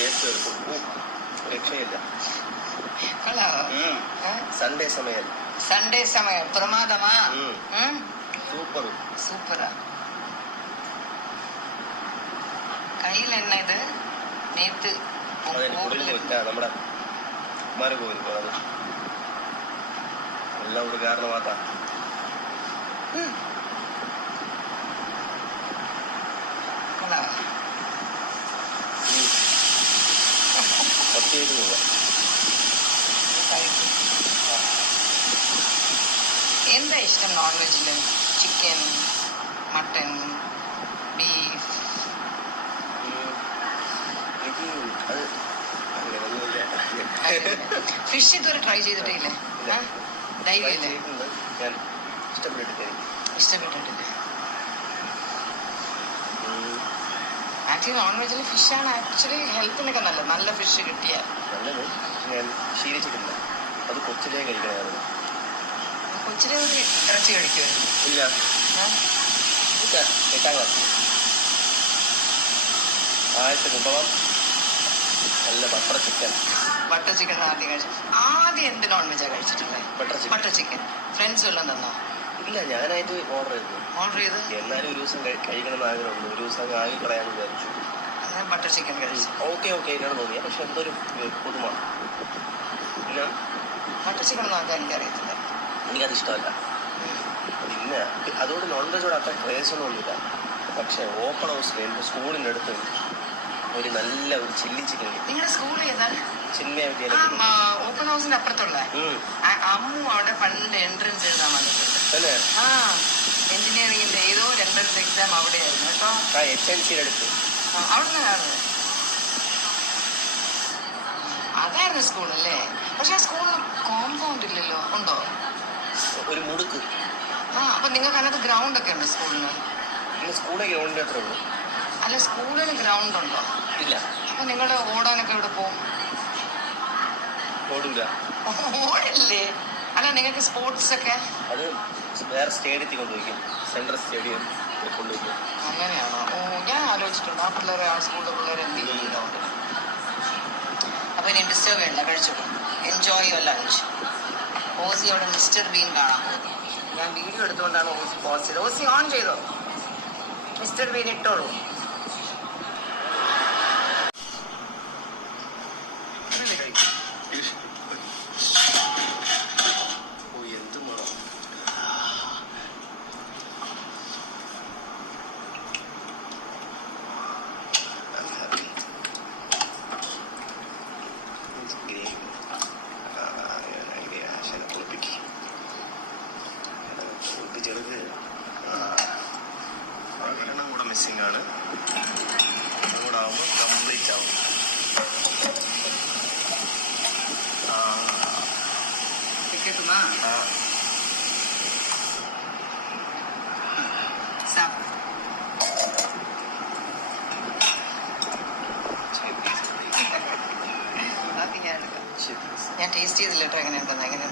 Taste എടുക്കും. രക്ഷയില്ല. Sunday സമയം പ്രമാദമാ. സൂപ്പർ സൂപ്പറാ. കയ്യിൽ എണ്ണ ഇത് നേത്ത് നമ്മുടെ മര പോലും എല്ലാം ഒരു കാരണമാത്താ. എന്താ ഇഷ്ടം നോൺ വെജില്? Chicken, mutton, beef? ഫിഷ് ഇതുവരെ ട്രൈ ചെയ്തിട്ടില്ല. ഇഷ്ടപ്പെട്ടിട്ടില്ല. ആക്ച്വലി നോൺ വെജിൽ ഫിഷാണ് ആക്ച്വലി ഹെൽത്തിനൊക്കെ നല്ലത്. നല്ല ഫിഷ് കിട്ടിയാൽ നല്ലത്. ഞാൻ ശീലിച്ചിട്ടില്ല. അത് കൊച്ചിലേ കഴിക്കണമായിരുന്നു. കൊച്ചിലെ ഇറച്ചി കഴിക്കുമായിരുന്നു. ഇല്ല, 8ാം ക്ലാസ് ആദ്യത്തെ വിഭവം നല്ല ബട്ടർ ചിക്കൻ. ബട്ടർ ചിക്കൻ ആദ്യം കഴിച്ചു. ആദ്യം എന്ത് നോൺ വെജാ കഴിച്ചിട്ടുള്ളത്? Butter chicken. ഫ്രണ്ട്സ് വല്ലതും തന്നോ? ഇല്ല, ഞാനായിട്ട് ഓർഡർ ചെയ്തു. എന്നാലും ഒരു ദിവസം കഴിക്കണമെന്ന് ആഗ്രഹമുണ്ട്. ഒരു ദിവസം ആകെ കളയാന്ന് വിചാരിച്ചു. ബട്ടർ ചിക്കൻ കഴിച്ചു. ഓക്കെ എന്നാണ് തോന്നിയത്. പക്ഷെ എന്തൊരു പുതുമ. പിന്നെ ബട്ടർ ചിക്കൻ നോക്കാൻ എനിക്കറിയത്തില്ല. എനിക്കത് ഇഷ്ടമല്ല. പിന്നെ അതുകൊണ്ട് നോൺ വെജോട് അത്ര ക്രേസൊന്നുമില്ല. പക്ഷെ ഓപ്പൺ ഹൗസിൽ എൻ്റെ സ്കൂളിൻ്റെ അടുത്ത് ഒരു നല്ല ഒരു ചില്ലി ചിക്കൻ. നിങ്ങളുടെ സ്കൂൾ ഏതാണ്? ചിന്മയ വിദ്യാലയം. ഓപ്പൺ ഹൗസിന്റെ അപ്പുറത്തുള്ള അമ്മു അവിടെ പണ്ട് എൻട്രൻസ് എഴുതാൻ വന്നിട്ടുണ്ട്. എഞ്ചിനീയറിംഗിന്റെ ഏതോ ഒരു എൻട്രൻസ് എക്സാം അവിടെയായിരുന്നു കേട്ടോ. HNC-യുടെ അടുത്ത്. അവിടെ നിന്നാണ്. അതായിരുന്നു സ്കൂളല്ലേ? പക്ഷെ ആ സ്കൂളിൽ കോമ്പൗണ്ട് ഇല്ലല്ലോ. ഉണ്ടോ? ഒരു മുടുക്ക്. അപ്പൊ നിങ്ങൾക്ക് അതിനകത്ത് ഗ്രൗണ്ട് ഒക്കെ ഉണ്ടോ സ്കൂളിന്? സ്കൂളിലെ ഗ്രൗണ്ടിന്റെ അത്ര ഉള്ളൂ. അല്ല, സ്കൂളിന് ഗ്രൗണ്ട് ഉണ്ടോ? ഇല്ല. അപ്പൊ നിങ്ങള് ഓടാനൊക്കെ എവിടെ പോകും? ഓടില്ലേ? അല്ല, നിങ്ങൾക്ക് സ്പോർട്സ് ഒക്കെ അത് വേറെ സ്റ്റേഡിയത്തിൽ കൊണ്ടുപോയിക്കും. Central stadium കൊണ്ടുപോയിക്കും. അങ്ങനെയാണോ? ഞാൻ ആലോചിച്ചിട്ടുണ്ട് ആ പിള്ളേരെ, ആ സ്കൂളിലെ പിള്ളേരെ എന്ത് ചെയ്യുന്നുണ്ടോ. അപ്പൊ ഇനി ഡിസ്റ്റർബ് ചെയ്യണ്ട, കഴിച്ചോളൂ. Enjoy your lunch. ഓസി അവിടെ മിസ്റ്റർ ബീൻ കാണാൻ പോകുന്നു. ഞാൻ വീഡിയോ എടുത്തുകൊണ്ടാണ് ഓസി പോസ്റ്റ് ചെയ്തത്. ഓസി ഓൺ ചെയ്തോ? മിസ്റ്റർ ബീൻ ഇട്ടോളൂ. ചെറുത് ഒരെണ്ണം കൂടെ മിസ്സിംഗ് ആണ്. അതുകൂടെ ആകുമ്പോൾ കംപ്ലീറ്റ് ആവും. ഞാൻ ടേസ്റ്റ് ചെയ്തില്ല കേട്ടോ. എങ്ങനെയുണ്ടെന്ന്. എങ്ങനെ